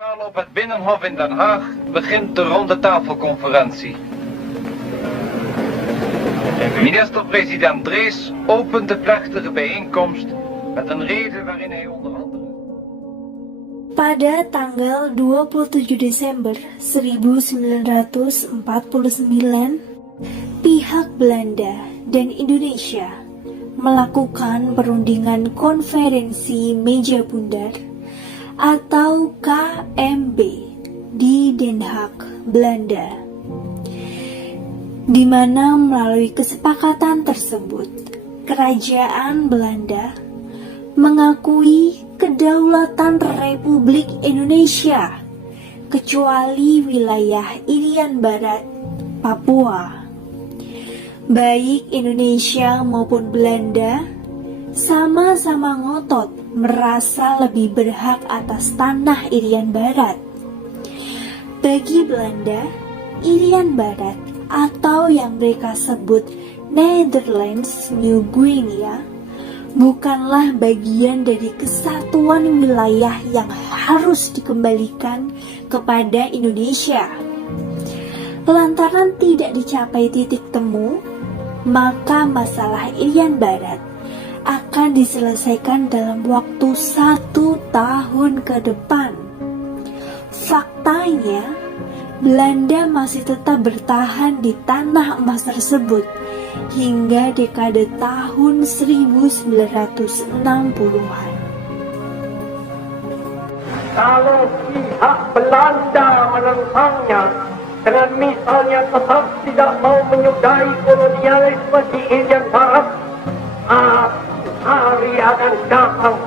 Op het Binnenhof in Den Haag begint de rondetafelconferentie. Minister-president Drees opent de plechtige bijeenkomst met een rede waarin hij onder andere... Pada tanggal 27 Desember 1949, pihak Belanda dan Indonesia melakukan perundingan konferensi meja bundar atau KMB di Den Haag, Belanda, di mana melalui kesepakatan tersebut, kerajaan Belanda mengakui kedaulatan Republik Indonesia kecuali wilayah Irian Barat, Papua. Baik Indonesia maupun Belanda sama-sama ngotot merasa lebih berhak atas tanah Irian Barat. Bagi Belanda, Irian Barat atau yang mereka sebut Netherlands New Guinea bukanlah bagian dari kesatuan wilayah yang harus dikembalikan kepada Indonesia. Lantaran tidak dicapai titik temu, maka masalah Irian Barat akan diselesaikan dalam waktu 1 tahun ke depan. Faktanya, Belanda masih tetap bertahan di tanah emas tersebut hingga dekade tahun 1960-an. Kalau pihak Belanda menentangnya dengan misalnya tetap tidak mau menyudahi kolonialisme di Irian Barat, hari akan datang,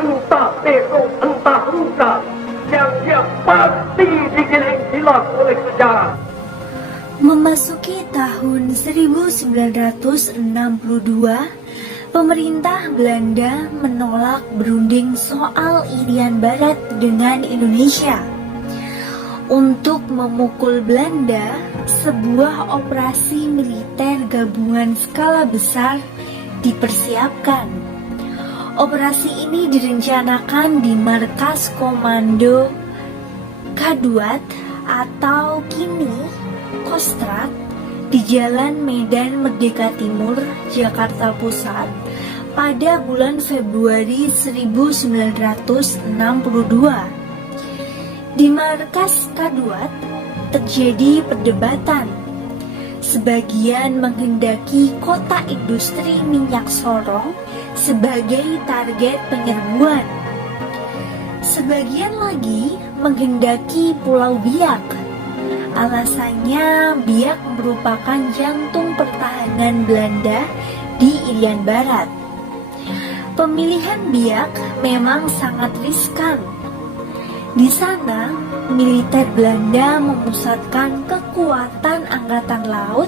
entah besok entah lusa, yang dia pasti digiling gila oleh sejarah. Memasuki tahun 1962, pemerintah Belanda menolak berunding soal Irian Barat dengan Indonesia. Untuk memukul Belanda, sebuah operasi militer gabungan skala besar dipersiapkan. Operasi ini direncanakan di markas komando Kaduat atau kini Kostrad di Jalan Medan Merdeka Timur, Jakarta Pusat pada bulan Februari 1962. Di markas Kaduat terjadi perdebatan. Sebagian menghendaki kota industri minyak Sorong sebagai target penyerbuan. Sebagian lagi menghendaki Pulau Biak. Alasannya Biak merupakan jantung pertahanan Belanda di Irian Barat. Pemilihan Biak memang sangat riskan. Di sana, militer Belanda memusatkan kekuatan angkatan laut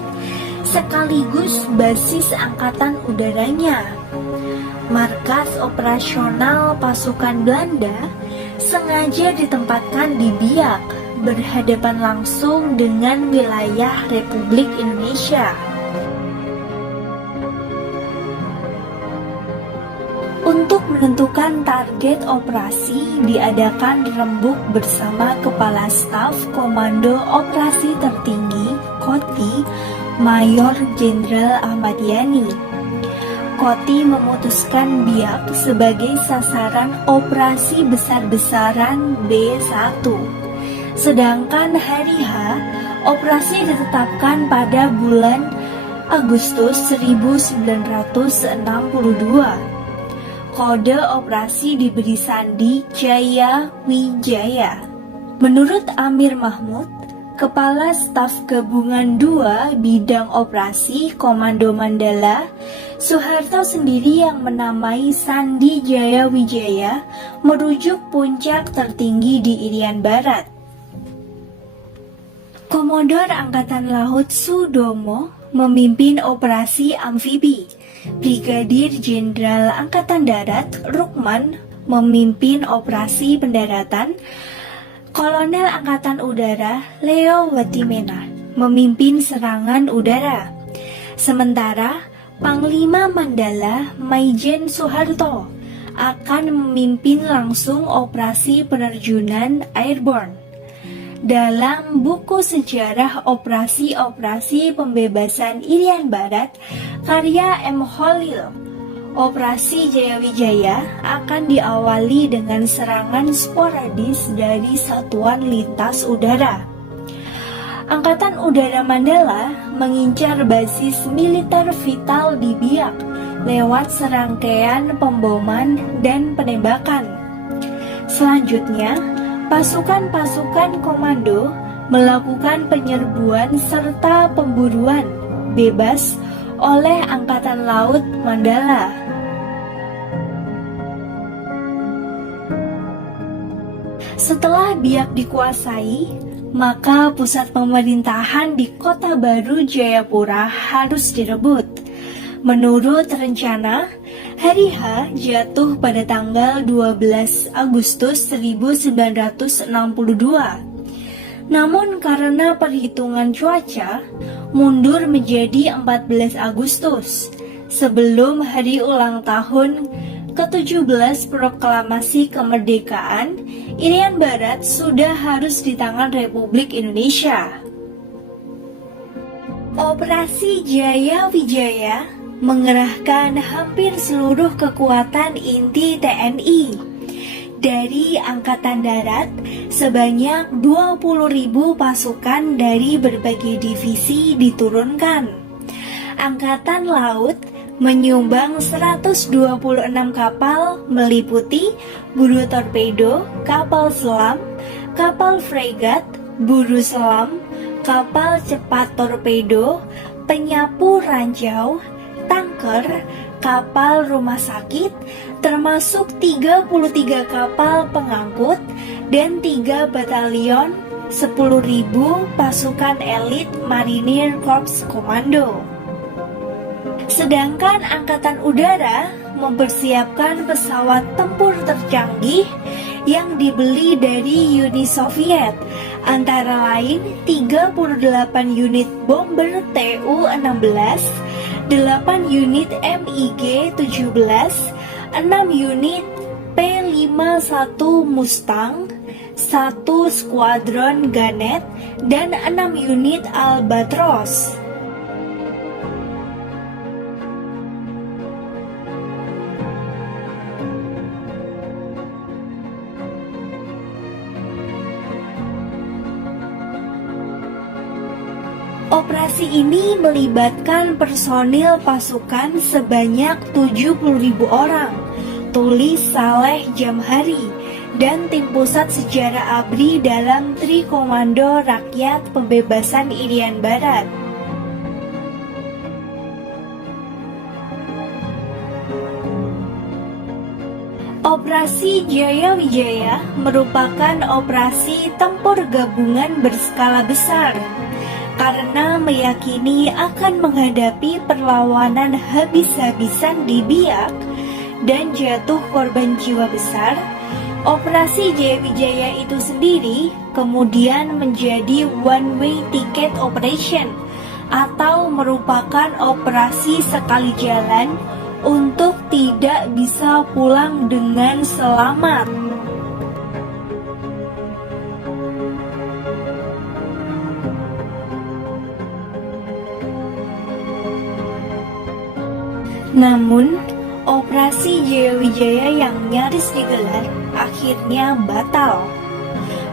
sekaligus basis angkatan udaranya. Markas operasional pasukan Belanda sengaja ditempatkan di Biak, berhadapan langsung dengan wilayah Republik Indonesia. Untuk menentukan target operasi, diadakan rembuk bersama Kepala Staf Komando Operasi Tertinggi (KOTI) Mayor Jenderal Ahmad Yani. KOTI memutuskan Biak sebagai sasaran operasi besar-besaran B1. Sedangkan hari H, operasi ditetapkan pada bulan Agustus 1962. Kode operasi diberi sandi Jaya Wijaya. Menurut Amir Mahmud, Kepala Staf Gabungan 2 Bidang Operasi Komando Mandala, Soeharto sendiri yang menamai Sandi Jaya Wijaya merujuk puncak tertinggi di Irian Barat. Komodor Angkatan Laut Sudomo memimpin operasi amfibi. Brigadir Jenderal Angkatan Darat Rukman memimpin operasi pendaratan. Kolonel Angkatan Udara Leo Watimena memimpin serangan udara. Sementara Panglima Mandala Maijen Soeharto akan memimpin langsung operasi penerjunan airborne. Dalam buku sejarah operasi-operasi pembebasan Irian Barat karya M. Holil, Operasi Jayawijaya akan diawali dengan serangan sporadis dari Satuan Lintas Udara. Angkatan Udara Mandala mengincar basis militer vital di Biak lewat serangkaian pemboman dan penembakan. Selanjutnya, pasukan-pasukan komando melakukan penyerbuan serta pemburuan bebas oleh Angkatan Laut Mandala. Setelah Biak dikuasai, maka pusat pemerintahan di Kota Baru Jayapura harus direbut. Menurut rencana, hari H jatuh pada tanggal 12 Agustus 1962. Namun karena perhitungan cuaca, mundur menjadi 14 Agustus, sebelum hari ulang tahun ke-17 Proklamasi Kemerdekaan, Irian Barat sudah harus di tangan Republik Indonesia. Operasi Jayawijaya mengerahkan hampir seluruh kekuatan inti TNI. Dari Angkatan Darat, sebanyak 20.000 pasukan dari berbagai divisi diturunkan. Angkatan Laut menyumbang 126 kapal meliputi buru torpedo, kapal selam, kapal fregat, buru selam, kapal cepat torpedo, penyapu ranjau, tanker, kapal rumah sakit, termasuk 33 kapal pengangkut dan 3 batalion 10.000 pasukan elit Marinir Korps Komando. Sedangkan Angkatan Udara mempersiapkan pesawat tempur tercanggih yang dibeli dari Uni Soviet, antara lain 38 unit bomber Tu-16, 8 unit MiG-17, 6 unit P-51 Mustang, 1 skuadron Ganet, dan 6 unit Albatros. Operasi ini melibatkan personil pasukan sebanyak 70.000 orang, tulis Saleh Jamhari, dan tim pusat sejarah ABRI dalam Tri Komando Rakyat Pembebasan Irian Barat. Operasi Jayawijaya merupakan operasi tempur gabungan berskala besar karena meyakini akan menghadapi perlawanan habis-habisan di Biak dan jatuh korban jiwa besar. Operasi Jayawijaya itu sendiri kemudian menjadi one-way ticket operation atau merupakan operasi sekali jalan untuk tidak bisa pulang dengan selamat. Namun, operasi Jayawijaya yang nyaris digelar akhirnya batal.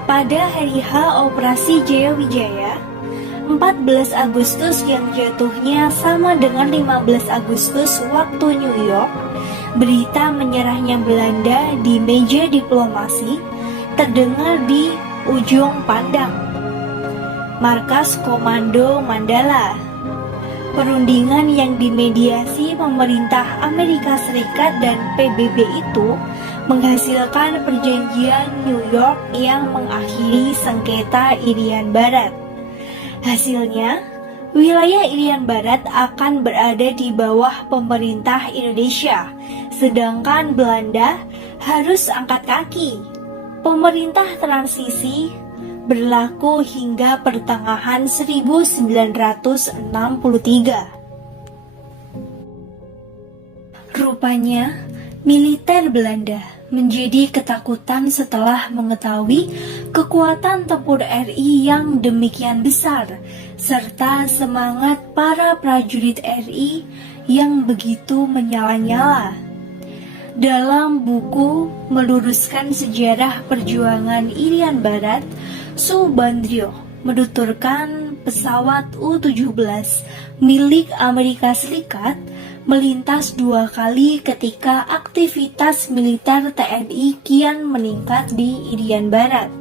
Pada hari H operasi Jayawijaya, 14 Agustus yang jatuhnya sama dengan 15 Agustus waktu New York, berita menyerahnya Belanda di meja diplomasi terdengar di ujung pandang markas Komando Mandala. Perundingan yang dimediasi pemerintah Amerika Serikat dan PBB itu menghasilkan perjanjian New York yang mengakhiri sengketa Irian Barat. Hasilnya, wilayah Irian Barat akan berada di bawah pemerintah Indonesia, sedangkan Belanda harus angkat kaki. Pemerintah transisi berlaku hingga pertengahan 1963. Rupanya, Militer Belanda menjadi ketakutan setelah mengetahui kekuatan tempur RI yang demikian besar, serta semangat para prajurit RI yang begitu menyala-nyala. Dalam buku Meluruskan Sejarah Perjuangan Irian Barat, Subandrio menuturkan pesawat U-17 milik Amerika Serikat melintas 2 kali ketika aktivitas militer TNI kian meningkat di Irian Barat.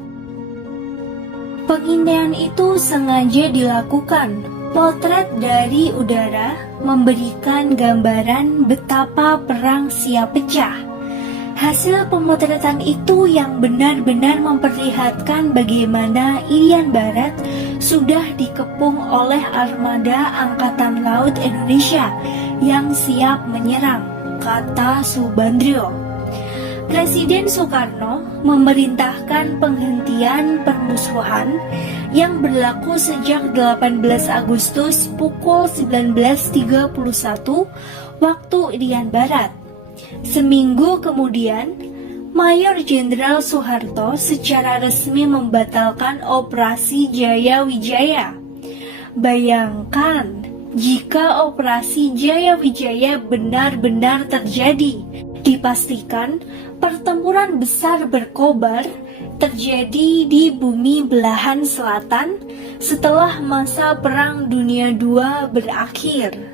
Pengintaian itu sengaja dilakukan. Potret dari udara memberikan gambaran betapa perang siap pecah. Hasil pemotretan itu yang benar-benar memperlihatkan bagaimana Irian Barat sudah dikepung oleh armada Angkatan Laut Indonesia yang siap menyerang, kata Subandrio. Presiden Soekarno memerintahkan penghentian permusuhan yang berlaku sejak 18 Agustus pukul 19.31 waktu Irian Barat. Seminggu kemudian, Mayor Jenderal Soeharto secara resmi membatalkan Operasi Jaya Wijaya. Bayangkan jika Operasi Jaya Wijaya benar-benar terjadi. Dipastikan pertempuran besar berkobar terjadi di bumi belahan selatan setelah masa Perang Dunia II berakhir.